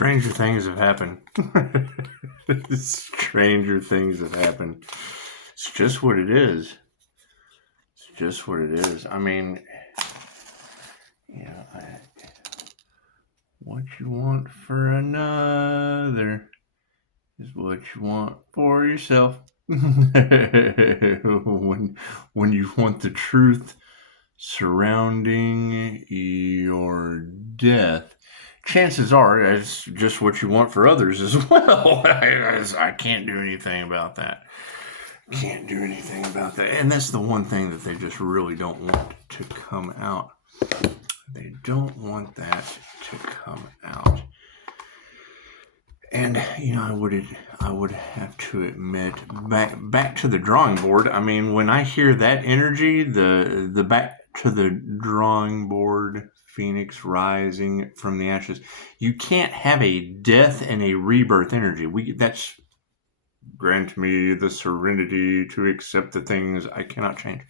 Stranger things have happened. Stranger things have happened. It's just what it is. It's just what it is. I mean, what you want for another is what you want for yourself. when you want the truth surrounding your death, chances are it's just what you want for others as well. I can't do anything about that. Can't do anything about that. And that's the one thing that they just really don't want to come out. They don't want that to come out. And, I would have to admit, back to the drawing board, I mean, when I hear that energy, the back to the drawing board, Phoenix rising from the ashes, you can't have a death and a rebirth energy. That's grant me the serenity to accept the things I cannot change.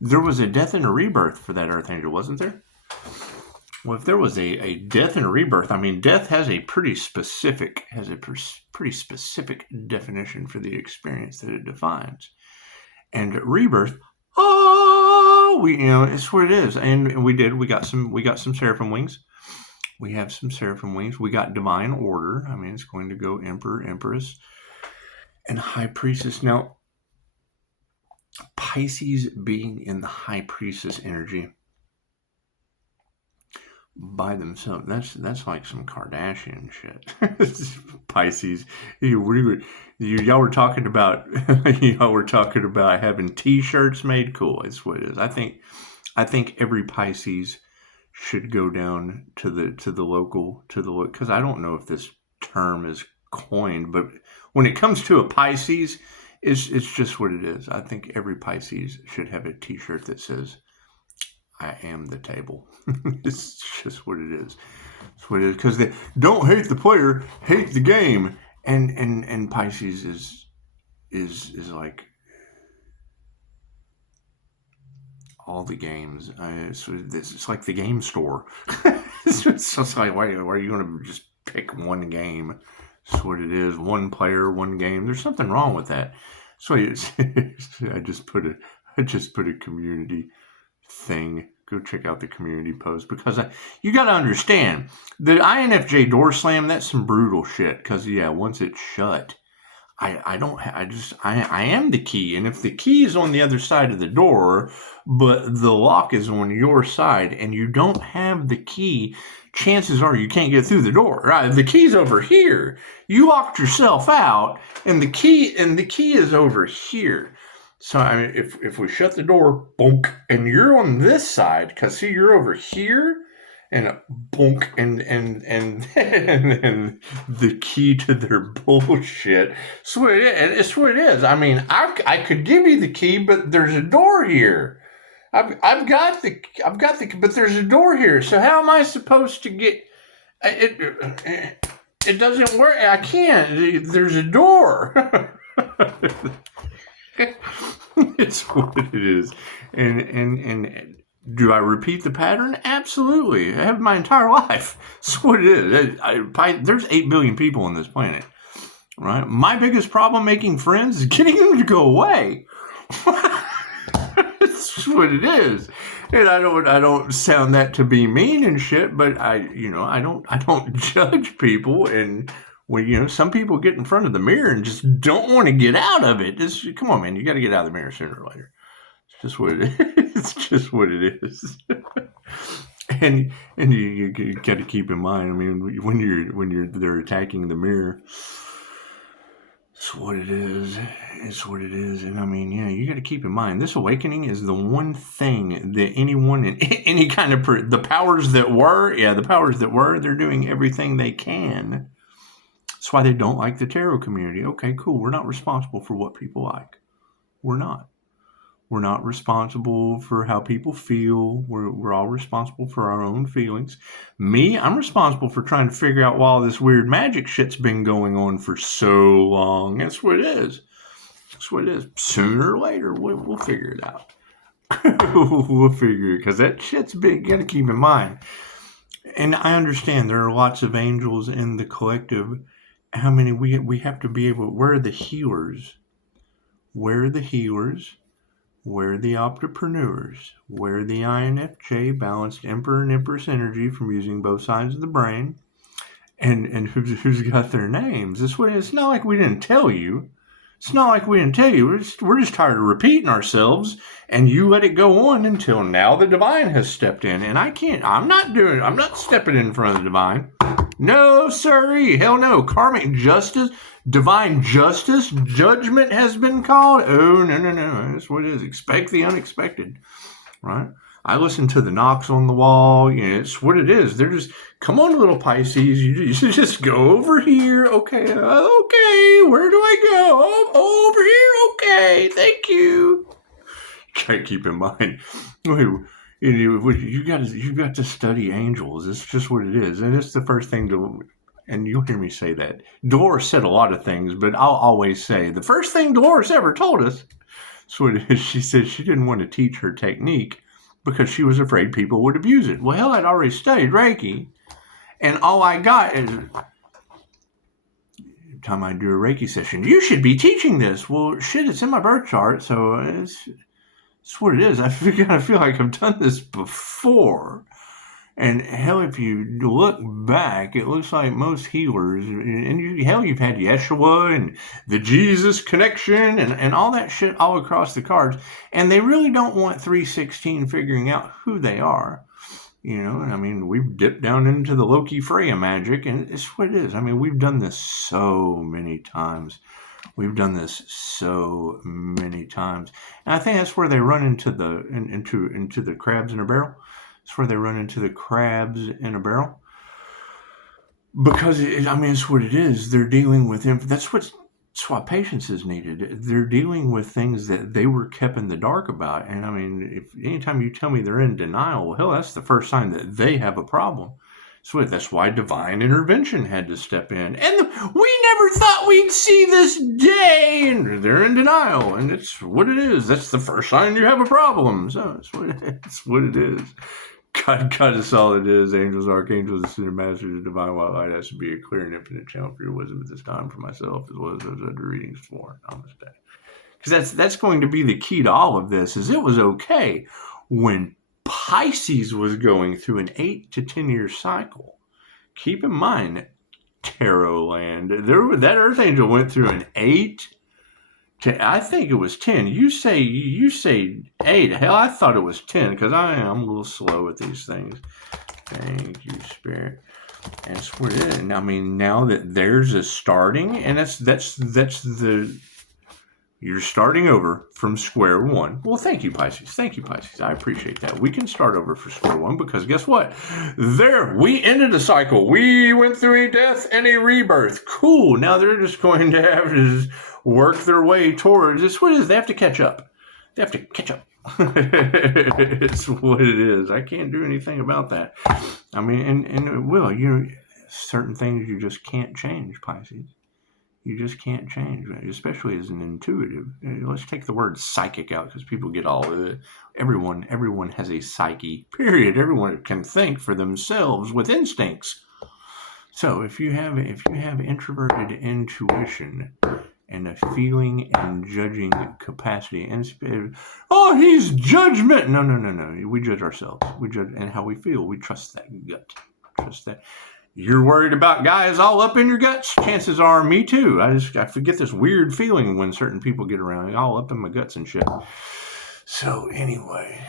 There was a death and a rebirth for that Archangel, wasn't there? Well, if there was a death and a rebirth, I mean, death has a pretty specific definition for the experience that it defines, and rebirth, it's what it is. And we got some seraphim wings. We have some seraphim wings. We got divine order. I mean, it's going to go Emperor, Empress, and High Priestess. Now, Pisces being in the High Priestess energy by themselves, that's like some Kardashian shit. Pisces, y'all were talking about having T-shirts made. Cool, it's what it is. I think every Pisces should go down to the local, because I don't know if this term is coined, but when it comes to a Pisces, it's just what it is. I think every Pisces should have a T-shirt that says, I am the table. It's just what it is. It's what it is. Because they don't hate the player, hate the game. And Pisces is like all the games. It's like the game store. It's just like, why are you going to just pick one game? That's what it is. One player, one game. There's something wrong with that. So I just put a community thing. Go check out the community post, because you got to understand the INFJ door slam. That's some brutal shit. Because once it's shut, I am the key, and if the key is on the other side of the door, but the lock is on your side, and you don't have the key, chances are you can't get through the door. Right? The key's over here. You locked yourself out, and the key is over here. So, I mean, if we shut the door, bonk, and you're on this side, because see, you're over here, and bonk, and the key to their bullshit. It's what it is. I mean, I could give you the key, but there's a door here. I've got the but there's a door here. So how am I supposed to get it? It doesn't work. I can't. There's a door. It's what it is. And do I repeat the pattern? Absolutely. I have my entire life. It's what it is. There's 8 billion people on this planet, right? My biggest problem making friends is getting them to go away. It's what it is. And I don't sound that to be mean and shit, but I don't judge people. And when, some people get in front of the mirror and just don't want to get out of it. Come on, man, you got to get out of the mirror sooner or later. It's just what it is. It's just what it is. and you got to keep in mind, I mean, when they're attacking the mirror, it's what it is. It's what it is. And I mean, you got to keep in mind, this awakening is the one thing that anyone in any kind of, the powers that were, they're doing everything they can. That's why they don't like the tarot community. Okay, cool. We're not responsible for what people like. We're not. We're not responsible for how people feel. We're all responsible for our own feelings. Me, I'm responsible for trying to figure out why all this weird magic shit's been going on for so long. That's what it is. That's what it is. Sooner or later, we'll figure it out. We'll figure it, because that shit's big. You got to keep in mind. And I understand there are lots of angels in the collective. How many we have to be able? Where are the healers? Where are the healers? Where are the entrepreneurs? Where are the INFJ balanced Emperor and Empress energy from using both sides of the brain? And who's got their names? It's not like we didn't tell you. It's not like we didn't tell you. We're just tired of repeating ourselves, and you let it go on until now the divine has stepped in. And I'm not stepping in front of the divine. No, sirree. Hell no. Karmic justice, divine justice, judgment has been called. Oh, no. That's what it is. Expect the unexpected, right? I listen to the knocks on the wall. It's what it is. They're just, come on, little Pisces. You just go over here. Okay. Where do I go? Oh, over here. Okay. Thank you. Gotta keep in mind, you've got to study angels. It's just what it is. And it's the first thing and you'll hear me say that. Dolores said a lot of things, but I'll always say the first thing Dolores ever told us, that's what it is. She said she didn't want to teach her technique because she was afraid people would abuse it. Well, hell, I'd already studied Reiki, and all I got is, every time I do a Reiki session, you should be teaching this. Well, shit, it's in my birth chart, so it's what it is. I feel like I've done this before. And hell, if you look back, it looks like most healers, and you've had Yeshua and the Jesus connection and all that shit all across the cards. And they really don't want 316 figuring out who they are. And I mean, we've dipped down into the Loki Freya magic, and it's what it is. I mean, we've done this so many times. And I think that's where they run into the crabs in a barrel. That's where they run into the crabs in a barrel. Because, it's what it is. They're dealing with him. That's why patience is needed. They're dealing with things that they were kept in the dark about. And, if anytime you tell me they're in denial, well, hell, that's the first sign that they have a problem. So that's why divine intervention had to step in. And we never thought we'd see this day. And they're in denial. And it's what it is. That's the first sign you have a problem. So it's what it is. God is all it is. Angels, archangels, ascended masters, the divine white light has to be a clear and infinite channel for your wisdom at this time for myself as well as those other readings for. Namaste. Because that's going to be the key to all of this. Is it was okay when Pisces was going through an 8 to 10 year cycle. Keep in mind, Tarot land, that Earth Angel went through an 8 to, I think it was 10. You say 8. Hell, I thought it was 10 because I'm a little slow with these things. Thank you, Spirit. And it's what it is. And now that theirs is starting, and that's the. You're starting over from square one. Well, thank you, Pisces. I appreciate that. We can start over for square one because guess what? We ended a cycle. We went through a death and a rebirth. Cool. Now they're just going to have to work their way towards this. What it is? They have to catch up. It's what it is. I can't do anything about that. And it will. Certain things you just can't change, Pisces. You just can't change, especially as an intuitive. Let's take the word psychic out because people get all of it. Everyone has a psyche, period. Everyone can think for themselves with instincts. So if you have introverted intuition and a feeling and judging capacity, and he's judgment. No. We judge ourselves. We judge and how we feel. We trust that gut. Trust that. You're worried about guys all up in your guts? Chances are me too. I forget this weird feeling when certain people get around, all up in my guts and shit. So anyway,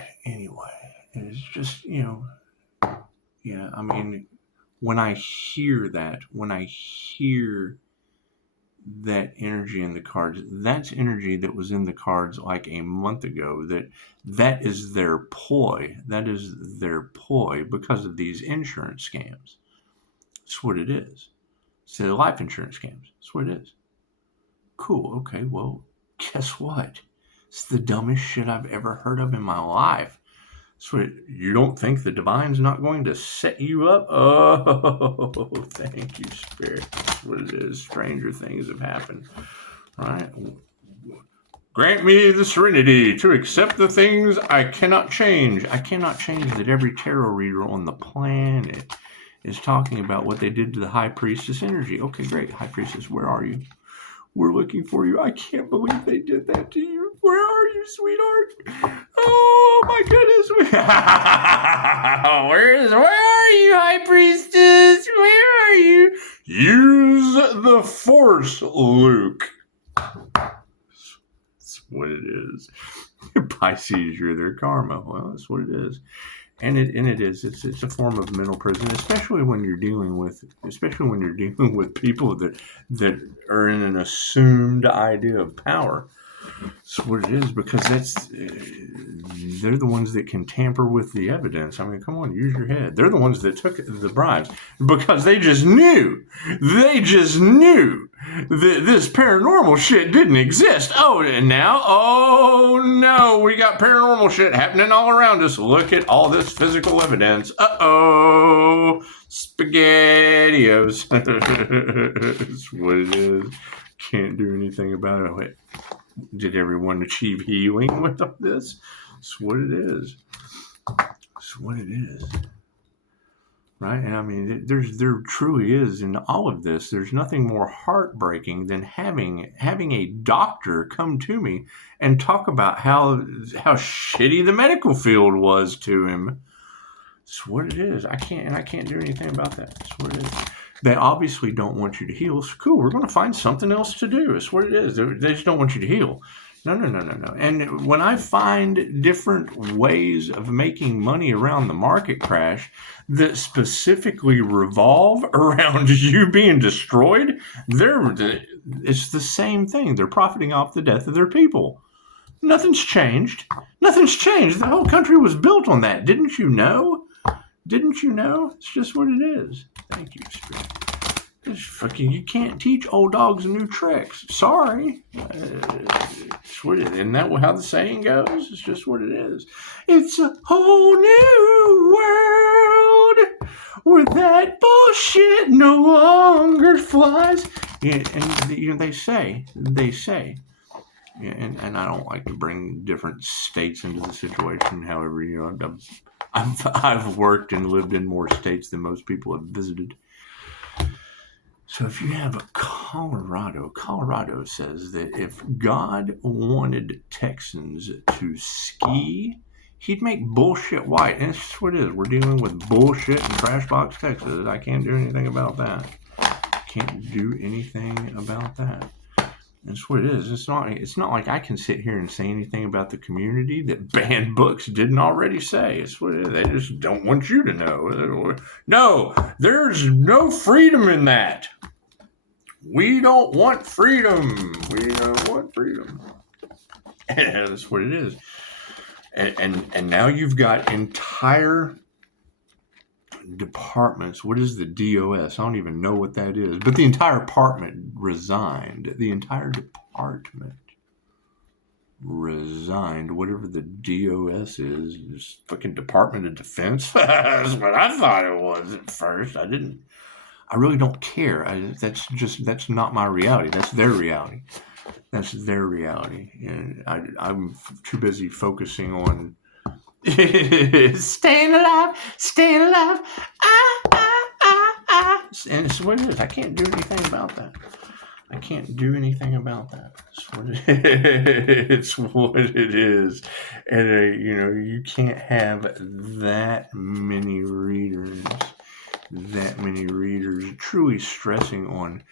it's just, when I hear that energy in the cards, that's energy that was in the cards like a month ago. That is their ploy. Because of these insurance scams. That's what it is. It's the life insurance scams. That's what it is. Cool. Okay. Well, guess what? It's the dumbest shit I've ever heard of in my life. So you don't think the divine's not going to set you up? Oh, thank you, Spirit. That's what it is. Stranger things have happened. Right? Grant me the serenity to accept the things I cannot change. I cannot change that every tarot reader on the planet is talking about what they did to the High Priestess energy. Okay, great. High Priestess, where are you? We're looking for you. I can't believe they did that to you. Where are you, sweetheart? Oh, my goodness. Where are you, High Priestess? Where are you? Use the Force, Luke. That's what it is. Pisces, you're their karma. Well, that's what it is. And it is. It's a form of mental prison, especially when you're dealing with people that are in an assumed idea of power. That's what it is, because they're the ones that can tamper with the evidence. I mean, come on, use your head. They're the ones that took the bribes because they just knew that this paranormal shit didn't exist. Oh, and now, oh no, we got paranormal shit happening all around us. Look at all this physical evidence. Uh-oh, SpaghettiOs. That's what it is. Can't do anything about it. Wait. Did everyone achieve healing with this? That's what it is. That's what it is. Right? And I mean, there truly is in all of this. There's nothing more heartbreaking than having a doctor come to me and talk about how shitty the medical field was to him. That's what it is. I can't do anything about that. That's what it is. They obviously don't want you to heal. So cool, we're going to find something else to do. That's what it is. They just don't want you to heal. No. And when I find different ways of making money around the market crash that specifically revolve around you being destroyed, it's the same thing. They're profiting off the death of their people. Nothing's changed. Nothing's changed. The whole country was built on that. Didn't you know? Didn't you know? It's just what it is. Thank you, Spirit. You can't teach old dogs new tricks. Sorry. It's what it is. Isn't that how the saying goes? It's just what it is. It's a whole new world where that bullshit no longer flies. Yeah, and they say. Yeah, and I don't like to bring different states into the situation. However, I've worked and lived in more states than most people have visited. So if you have a Colorado says that if God wanted Texans to ski, he'd make bullshit white. And it's just what it is. We're dealing with bullshit in Trashbox, Texas. I can't do anything about that. Can't do anything about that. That's what it is. It's not like I can sit here and say anything about the community that banned books didn't already say. It's what it is. They just don't want you to know. No, there's no freedom in that. We don't want freedom. We don't want freedom. And that's what it is. And now you've got entire departments. What is the DOS? I don't even know what that is. But the entire department resigned. The entire department resigned. Whatever the DOS is fucking Department of Defense. That's what I thought it was at first. I really don't care. That's not my reality. That's their reality. That's their reality. And I'm too busy focusing on staying alive. And it's what it is. I can't do anything about that. It's what it is. And you can't have that many readers truly stressing on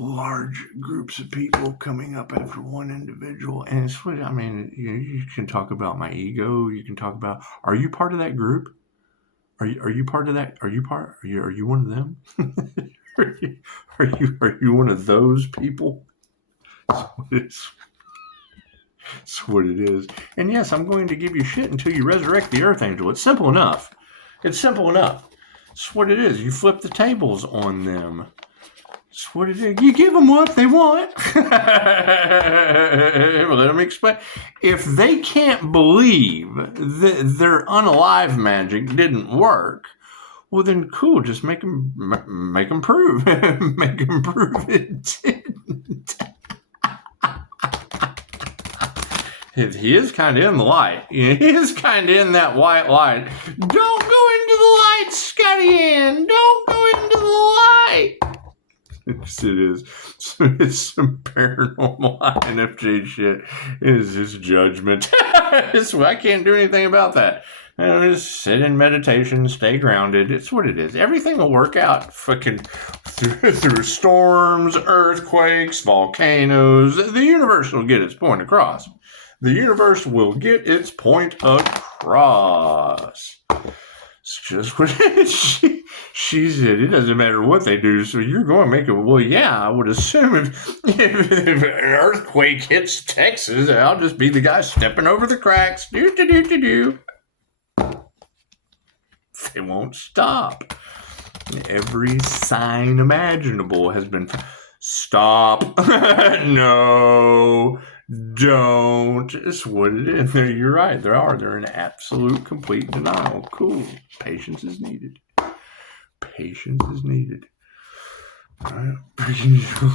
large groups of people coming up after one individual. And it's what, I mean, you can talk about my ego. You can talk about, are you part of that group? Are you part of that? Are you one of them? Are you one of those people? It's what it is. And yes, I'm going to give you shit until you resurrect the Earth Angel. It's simple enough. It's what it is. You flip the tables on them. It's what it is. You give them what they want. Let them explain. If they can't believe that their unalive magic didn't work, well then cool. Just make them prove. Make them prove it didn't. He is kind of in the light. He is kind of in that white light. Don't go into the light, Scotty Ann. Don't go into the light. Yes, it is. It's some paranormal INFJ shit. It is his judgment. I can't do anything about that. Just sit in meditation, stay grounded. It's what it is. Everything will work out fucking through storms, earthquakes, volcanoes. The universe will get its point across. The universe will get its point across. It's just what she said. It doesn't matter what they do, so you're going to make it. Well, yeah, I would assume if an earthquake hits Texas, I'll just be the guy stepping over the cracks. Do. They won't stop. Every sign imaginable has been. Stop. No. Don't. It's what it is. You're right. They're in absolute, complete denial. Cool. Patience is needed. Patience is needed.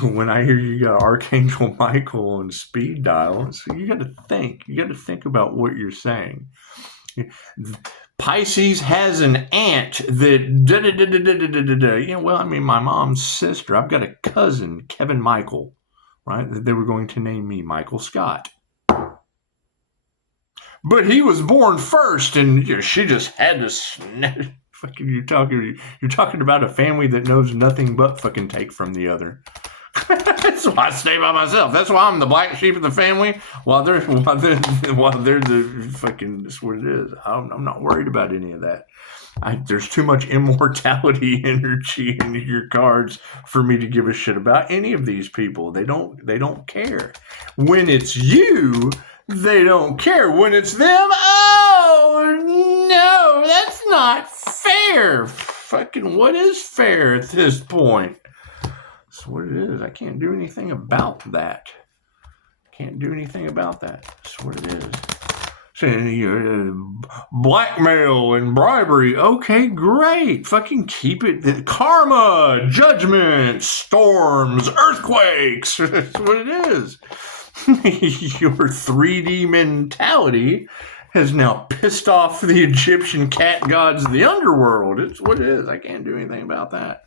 When I hear you got Archangel Michael on speed dial, so you got to think. You got to think about what you're saying. Pisces has an aunt that well, I mean, my mom's sister. I've got a cousin, Kevin Michael. Right? They were going to name me Michael Scott. But he was born first, and she just had to fucking you're talking about a family that knows nothing but fucking take from the other. That's why I stay by myself. That's why I'm the black sheep of the family. While they're the fucking, that's what it is. I'm not worried about any of that. There's too much immortality energy in your cards for me to give a shit about any of these people. They don't care. When it's you, they don't care. When it's them, oh no, that's not fair. Fucking what is fair at this point? That's what it is. I can't do anything about that. That's what it is. Blackmail and bribery. Okay, great. Fucking keep it. Karma, judgment, storms, earthquakes. That's what it is. Your 3D mentality has now pissed off the Egyptian cat gods of the underworld. It's what it is. I can't do anything about that.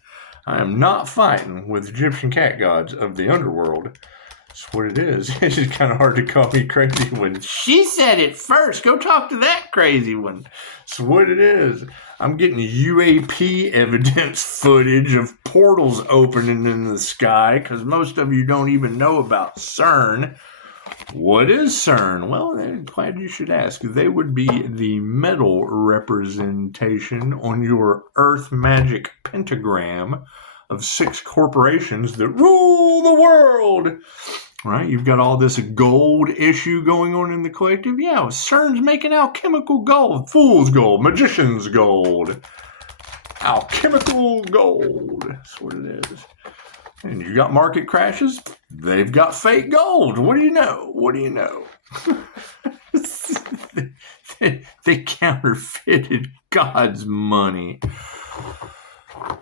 I am not fighting with Egyptian cat gods of the underworld. That's what it is. It's just kind of hard to call me crazy when she said it first. Go talk to that crazy one. That's what it is. I'm getting UAP evidence footage of portals opening in the sky because most of you don't even know about CERN. What is CERN? Well, I'm glad you should ask. They would be the metal representation on your Earth magic pentagram of 6 corporations that rule the world. Right? You've got all this gold issue going on in the collective. Yeah, CERN's making alchemical gold. Fool's gold. Magician's gold. Alchemical gold. That's what it is. And you got market crashes. They've got fake gold. What do you know? They counterfeited God's money.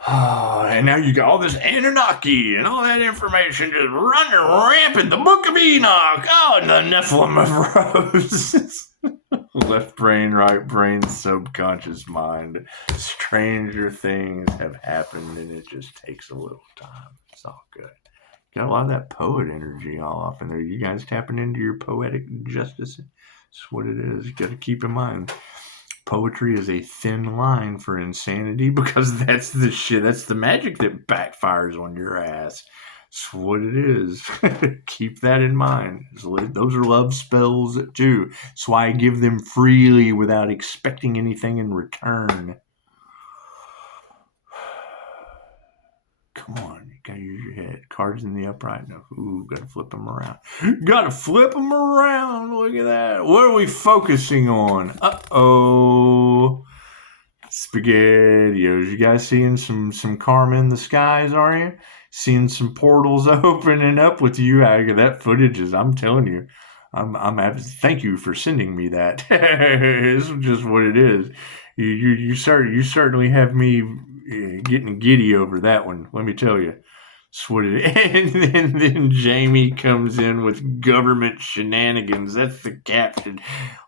Oh, and now you got all this Anunnaki and all that information just running rampant. The Book of Enoch. Oh, and the Nephilim of Roses. Left brain, right brain, subconscious mind. Stranger things have happened, and it just takes a little time. It's all good. Got a lot of that poet energy all off in there. You guys tapping into your poetic justice. That's what it is. You got to keep in mind. Poetry is a thin line for insanity because that's the shit. That's the magic that backfires on your ass. That's what it is. Keep that in mind. Those are love spells too. That's why I give them freely without expecting anything in return. Come on. Gotta use your head. Cards in the upright. No. Ooh, gotta flip them around. Gotta flip them around. Look at that. What are we focusing on? Uh-oh. SpaghettiOs. You guys seeing some karma in the skies, are you? Seeing some portals opening up with you. That footage is, I'm telling you, thank you for sending me that. It's just what it is. You certainly have me getting giddy over that one. Let me tell you. That's what it is. And then Jamie comes in with government shenanigans. That's the caption.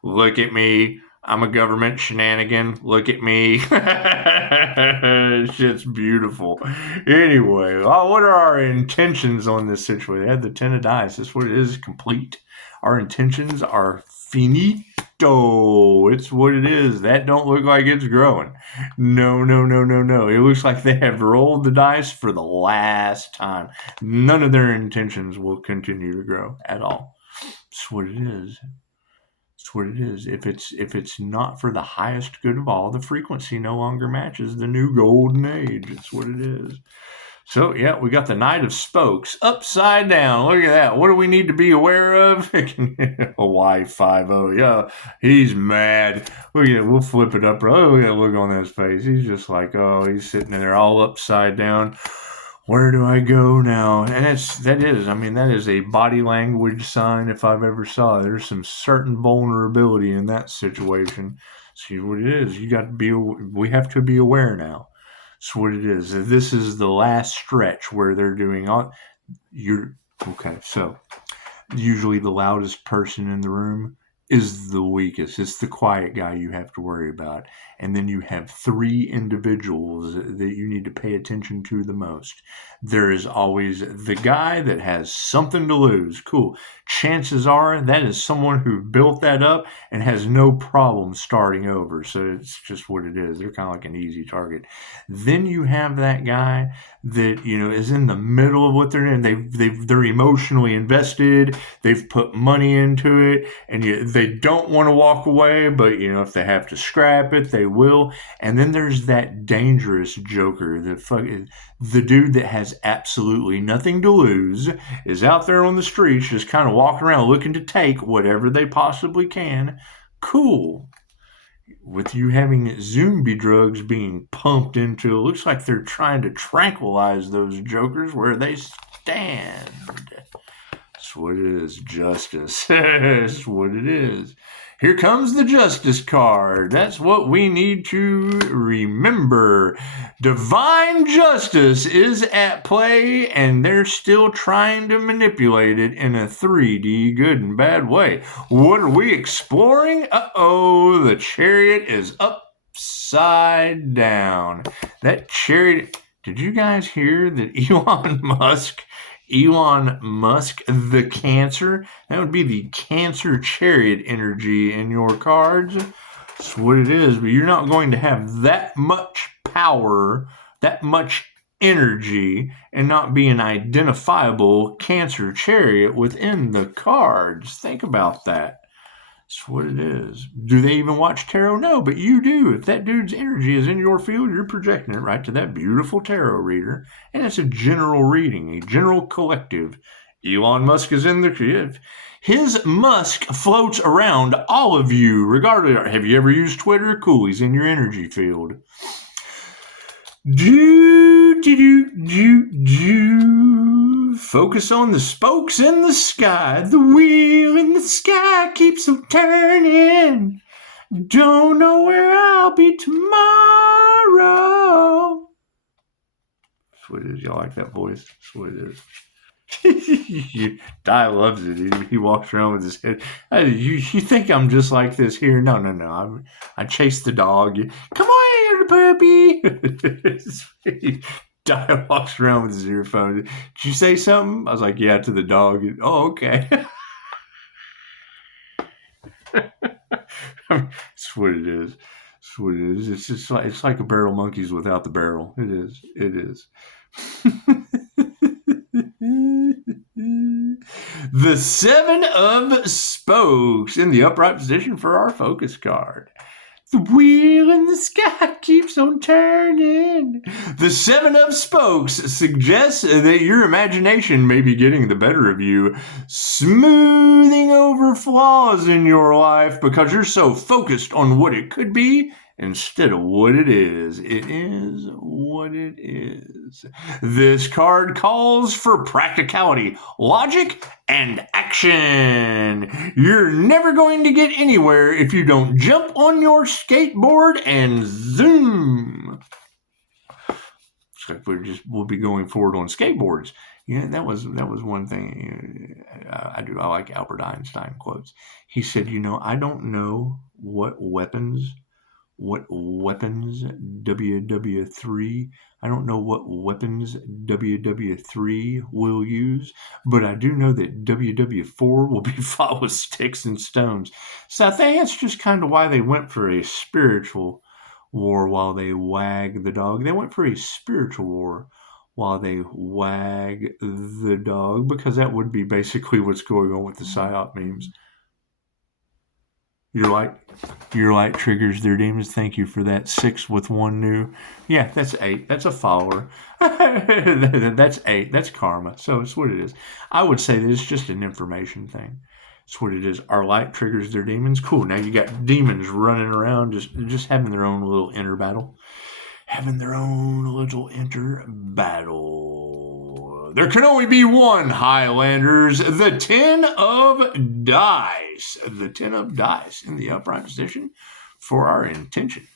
Look at me. I'm a government shenanigan. Look at me. Shit's beautiful. Anyway, what are our intentions on this situation? They had the 10 of dice. That's what it is. Complete. Our intentions are finito. It's what it is. That don't look like it's growing. No. It looks like they have rolled the dice for the last time. None of their intentions will continue to grow at all. That's what it is. That's what it is. If it's not for the highest good of all, the frequency no longer matches the new golden age. That's what it is. So, yeah, we got the Knight of Spokes upside down. Look at that. What do we need to be aware of? Hawaii 5-0. Yeah, he's mad. Look at it. We'll flip it up. Oh, yeah, look on his face. He's just like, oh, he's sitting there all upside down. Where do I go now? And that is a body language sign if I've ever saw it. There's some certain vulnerability in that situation. See what it is. We have to be aware now. That's what it is. This is the last stretch where they're doing okay. So usually the loudest person in the room is the weakest. It's the quiet guy you have to worry about. And then you have 3 individuals that you need to pay attention to the most. There is always the guy that has something to lose. Cool. Chances are that is someone who built that up and has no problem starting over. So it's just what it is. They're kind of like an easy target. Then you have that guy that, is in the middle of what they're doing. They're emotionally invested. They've put money into it, and they don't want to walk away, but if they have to scrap it, they will. And then there's that dangerous joker, the dude that has absolutely nothing to lose, is out there on the streets just kind of walking around looking to take whatever they possibly can. Cool. With you having zombie drugs being pumped into, it looks like they're trying to tranquilize those jokers where they stand. That's what it is. Justice. That's what it is. Here comes the Justice card. That's what we need to remember. Divine justice is at play, and they're still trying to manipulate it in a 3D good and bad way. What are we exploring? Uh-oh, the Chariot is upside down. That Chariot... Did you guys hear that Elon Musk, the Cancer, that would be the Cancer Chariot energy in your cards. That's what it is, but you're not going to have that much power, that much energy, and not be an identifiable Cancer Chariot within the cards. Think about that. That's what it is. Do they even watch tarot? No, but you do. If that dude's energy is in your field, you're projecting it right to that beautiful tarot reader. And it's a general reading, a general collective. Elon Musk is in the... His Musk floats around all of you, regardless. Have you ever used Twitter? Cool, he's in your energy field. Focus on the spokes in the sky. The wheel in the sky keeps on turning. Don't know where I'll be tomorrow. That's what it is. Y'all like that voice? That's what it is. Di loves it. He walks around with his head. Hey, you think I'm just like this here? No. I chase the dog. Come on, puppy. Di walks around with his earphone. Did you say something? I was like, yeah, to the dog. Oh, okay. That's what it is. That's what it is. It's just like, it's like a barrel monkeys without the barrel. It is. It is. The 7 of Spokes in the upright position for our focus card. The wheel in the sky keeps on turning. The 7 of Spokes suggests that your imagination may be getting the better of you, smoothing over flaws in your life because you're so focused on what it could be instead of what it is. It is what it is. This card calls for practicality, logic, and action. You're never going to get anywhere if you don't jump on your skateboard and zoom. That's we'll be going forward on skateboards. That was one thing. I like Albert Einstein quotes. He said, I don't know what weapons WW3. I don't know what weapons WW3 will use, but I do know that WW4 will be fought with sticks and stones. So I think that's just kind of why they went for a spiritual war while they wag the dog. They went for a spiritual war while they wag the dog, because that would be basically what's going on with the PSYOP memes. Your light triggers their demons. Thank you for that. 6 with 1 new. Yeah, that's 8. That's a follower. That's 8. That's karma. So it's what it is. I would say that it's just an information thing. It's what it is. Our light triggers their demons. Cool. Now you got demons running around just having their own little inner battle. Having their own little inner battle. There can only be one, Highlanders. The 10 of dice. The 10 of dice in the upright position for our intention.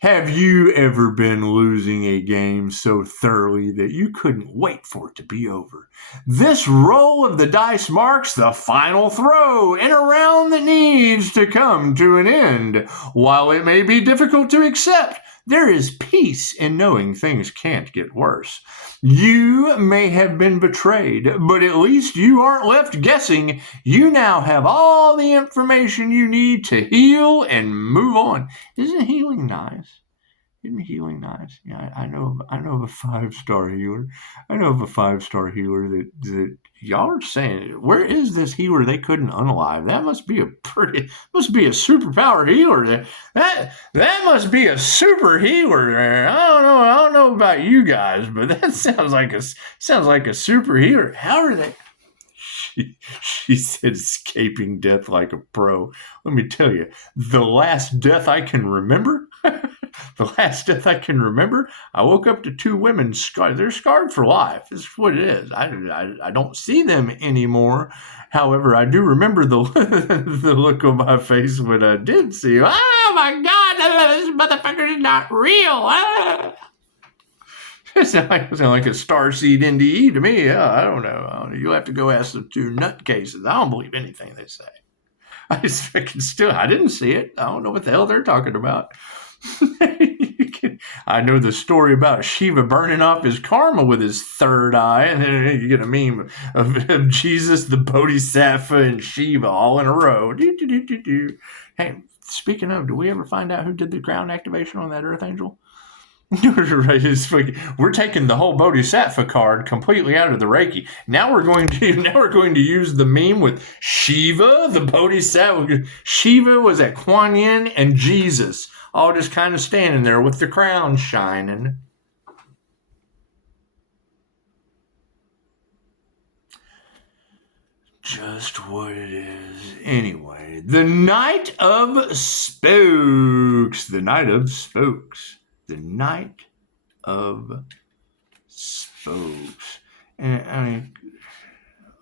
Have you ever been losing a game so thoroughly that you couldn't wait for it to be over? This roll of the dice marks the final throw in a round that needs to come to an end. While it may be difficult to accept, there is peace in knowing things can't get worse. You may have been betrayed, but at least you aren't left guessing. You now have all the information you need to heal and move on. Isn't healing nice? Isn't healing nice? Yeah, I know of a 5-star healer. I know of a 5-star healer that y'all are saying, where is this healer they couldn't unalive? That must be a superpower healer. That must be a super healer. I don't know about you guys, but that sounds like a super healer. How are they? She said, escaping death like a pro. Let me tell you, the last death I can remember, I woke up to 2 women scarred. They're scarred for life. It's what it is. I don't see them anymore. However, I do remember the look on my face when I did see them. Oh my God, this motherfucker is not real. It sounds like a starseed NDE to me. I don't know. You'll have to go ask the 2 nutcases. I don't believe anything they say. I didn't see it. I don't know what the hell they're talking about. I know the story about Shiva burning off his karma with his third eye, and then you get a meme of Jesus, the Bodhisattva, and Shiva all in a row. Hey, speaking of, do we ever find out who did the ground activation on that Earth Angel? We're taking the whole Bodhisattva card completely out of the Reiki. Now we're going to use the meme with Shiva, the Bodhisattva. Shiva was at Kuan Yin and Jesus, all just kind of standing there with the crown shining. Just what it is. Anyway, the Night of Spooks. The Night of Spooks. The Night of Spooks. And I mean,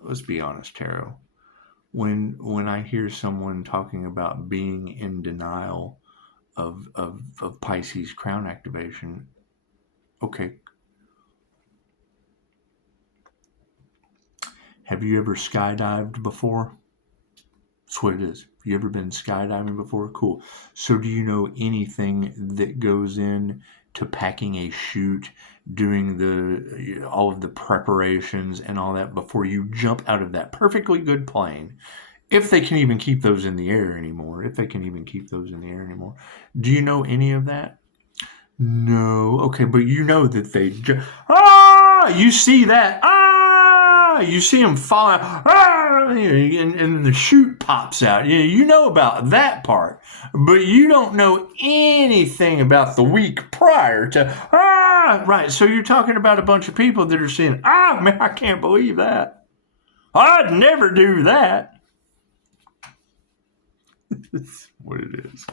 let's be honest, Tarot. When I hear someone talking about being in denial of Pisces crown activation, okay. Have you ever skydived before? That's what it is. Have you ever been skydiving before? Cool. So do you know anything that goes in to packing a chute, doing all of the preparations and all that before you jump out of that perfectly good plane? If they can even keep those in the air anymore. Do you know any of that? No. Okay, but you know that they you see that. You see them fall out, and the chute pops out. You know about that part, but you don't know anything about the week prior to, right. So you're talking about a bunch of people that are saying, man, I can't believe that. I'd never do that. That's what it is.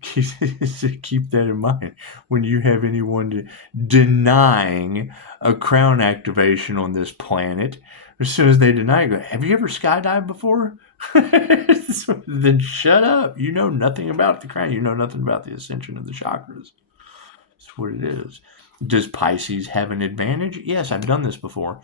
Keep that in mind when you have anyone denying a crown activation on this planet. As soon as they deny it, go, have you ever skydived before? Then shut up. You know nothing about the crown. You know nothing about the ascension of the chakras. That's what it is. Does Pisces have an advantage? Yes, I've done this before.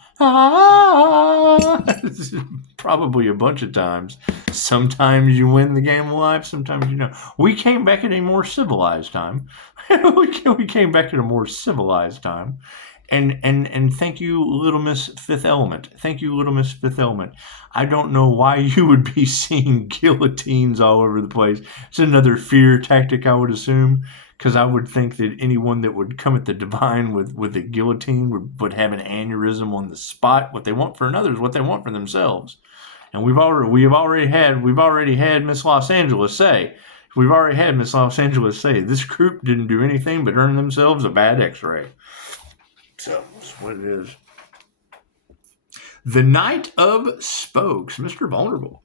Probably a bunch of times. Sometimes you win the game of life, sometimes you don't. We came back at a more civilized time. we came back at a more civilized time. And thank you, Little Miss Fifth Element. Thank you, Little Miss Fifth Element. I don't know why you would be seeing guillotines all over the place. It's another fear tactic, I would assume, because I would think that anyone that would come at the divine with a guillotine would have an aneurysm on the spot. What they want for another is what they want for themselves. And we've already had Miss Los Angeles say. We've already had Miss Los Angeles say this group didn't do anything but earn themselves a bad X-ray. So that's what it is. The Knight of Spokes, Mr. Vulnerable.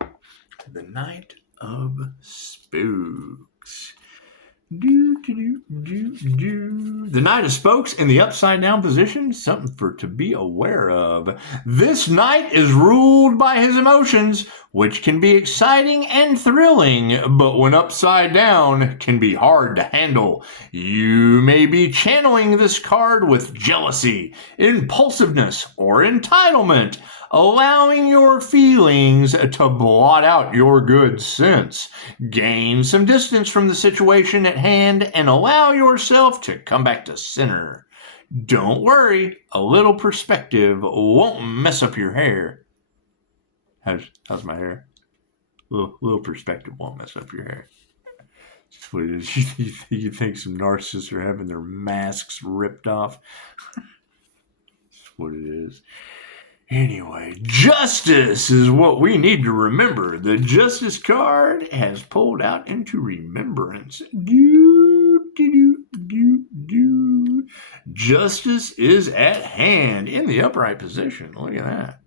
The Knight of Spokes. The Knight of Spokes in the upside down position, something to be aware of. This knight is ruled by his emotions, which can be exciting and thrilling, but when upside down can be hard to handle. You may be channeling this card with jealousy, impulsiveness, or entitlement, allowing your feelings to blot out your good sense. Gain some distance from the situation at hand and allow yourself to come back to center. Don't worry, a little perspective won't mess up your hair. How's my hair? Little perspective won't mess up your hair. That's what it is. You think some narcissists are having their masks ripped off? That's what it is. Anyway, justice is what we need to remember. The justice card has pulled out into remembrance. Justice is at hand in the upright position. Look at that.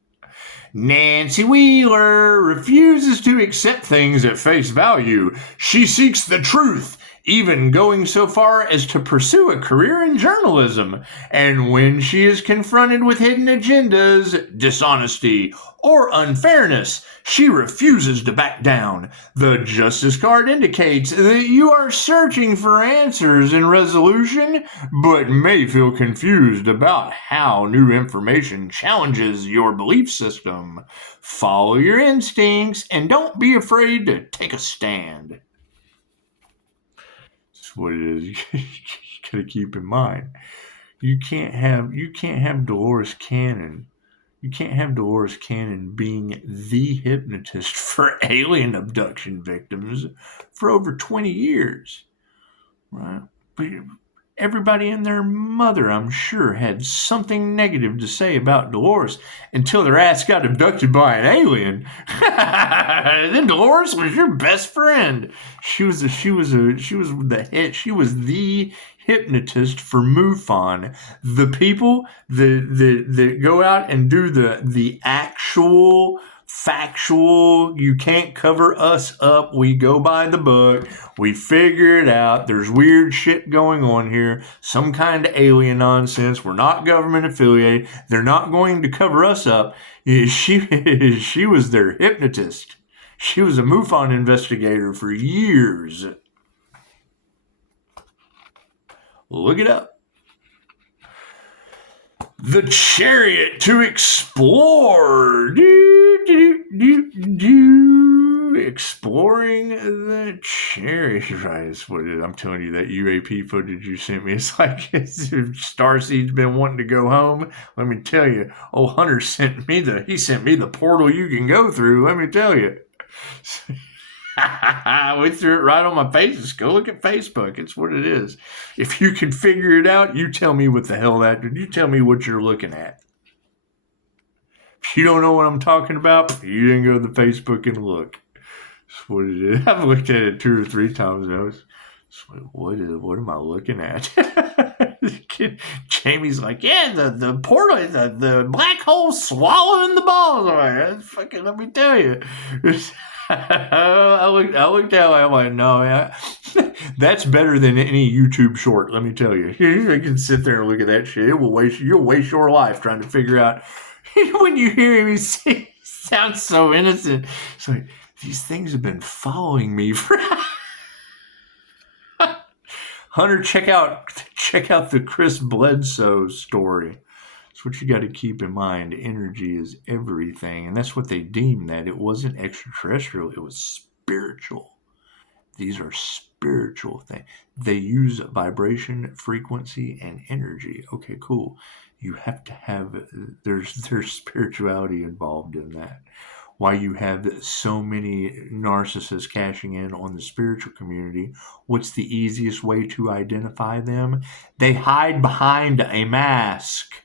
Nancy Wheeler refuses to accept things at face value. She seeks the truth, even going so far as to pursue a career in journalism. And when she is confronted with hidden agendas, dishonesty, or unfairness, she refuses to back down. The Justice card indicates that you are searching for answers and resolution, but may feel confused about how new information challenges your belief system. Follow your instincts and don't be afraid to take a stand. That's what it is. You gotta keep in mind. You can't have Dolores Cannon. You can't have Dolores Cannon being the hypnotist for alien abduction victims for over 20 years. Right? But everybody and their mother, I'm sure, had something negative to say about Dolores until their ass got abducted by an alien. Then Dolores was your best friend. She was the hypnotist for MUFON. The people that go out and do the actual factual, you can't cover us up, we go by the book, we figure it out, there's weird shit going on here, some kind of alien nonsense, we're not government affiliated, they're not going to cover us up. She was their hypnotist. She was a MUFON investigator for years. Look it up. The Chariot to explore. Exploring the Chariot. Right, that's what it is. I'm telling you, that UAP footage you sent me, it's like Starseed's been wanting to go home. Let me tell you, old Hunter sent me the portal you can go through. Let me tell you. We threw it right on my face. Just go look at Facebook. It's what it is. If you can figure it out, you tell me what the hell that did. You tell me what you're looking at. If you don't know what I'm talking about, you didn't go to the Facebook and look. That's what it is. I've looked at it 2 or 3 times now. What am I looking at? Jamie's like, yeah, the portal, the black hole swallowing the balls. I'm like, fucking, let me tell you. I looked at it, I'm like, no, yeah. That's better than any YouTube short, let me tell you. You can sit there and look at that shit. You'll waste your life trying to figure out. When you hear him, he sounds so innocent. It's like, these things have been following me for Hunter, check out the Chris Bledsoe story. That's what you got to keep in mind. Energy is everything, and that's what they deemed that. It wasn't extraterrestrial, it was spiritual. These are spiritual things. They use vibration, frequency, and energy. Okay, cool. You have to have, there's spirituality involved in that. Why you have so many narcissists cashing in on the spiritual community, what's the easiest way to identify them? They hide behind a mask.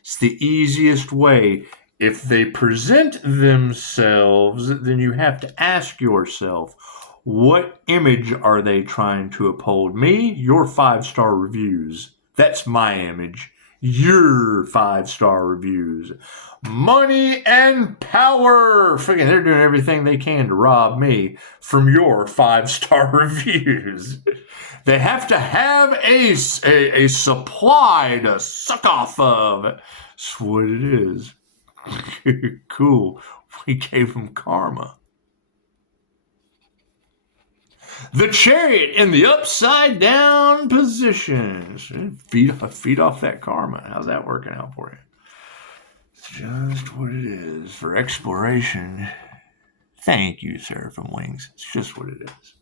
It's the easiest way. If they present themselves, then you have to ask yourself, what image are they trying to uphold? Me, your 5-star reviews. That's my image. Your 5-star reviews. Money and power. Freaking, they're doing everything they can to rob me from your 5-star reviews. They have to have a supply to suck off of. That's what it is. Cool. We gave them karma. The Chariot in the upside down position. Feed off that karma. How's that working out for you? It's just what it is. For exploration. Thank you, Seraphim Wings. It's just what it is.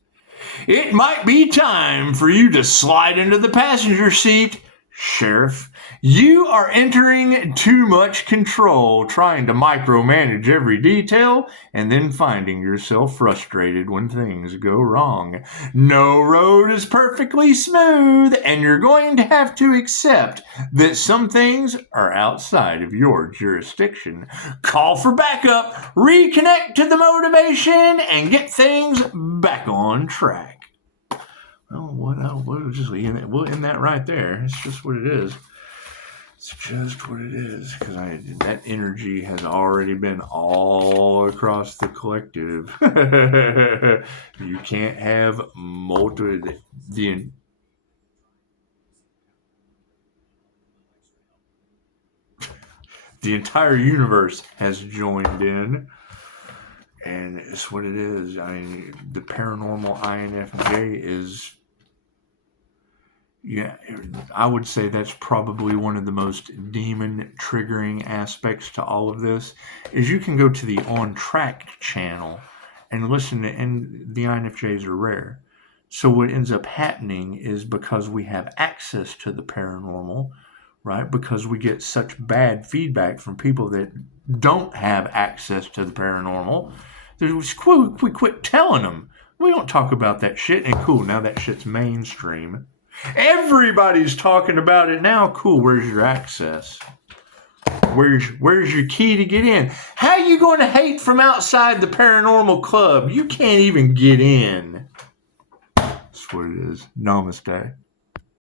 It might be time for you to slide into the passenger seat, Sheriff. You are entering too much control, trying to micromanage every detail, and then finding yourself frustrated when things go wrong. No road is perfectly smooth, and you're going to have to accept that some things are outside of your jurisdiction. Call for backup, reconnect to the motivation, and get things back on track. Well, we'll just end that right there. It's just what it is. It's just what it is, because that energy has already been all across the collective. You can't have the entire universe has joined in, and it's what it is. I mean, the paranormal INFJ is. Yeah, I would say that's probably one of the most demon triggering aspects to all of this, is you can go to the On Track channel and listen to, and the INFJs are rare. So what ends up happening is, because we have access to the paranormal, right? Because we get such bad feedback from people that don't have access to the paranormal, we quit telling them. We don't talk about that shit, and cool, now that shit's mainstream. Everybody's talking about it now. Cool, where's your access? Where's your key to get in? How you going to hate from outside the paranormal club? You can't even get in. That's what it is. Namaste.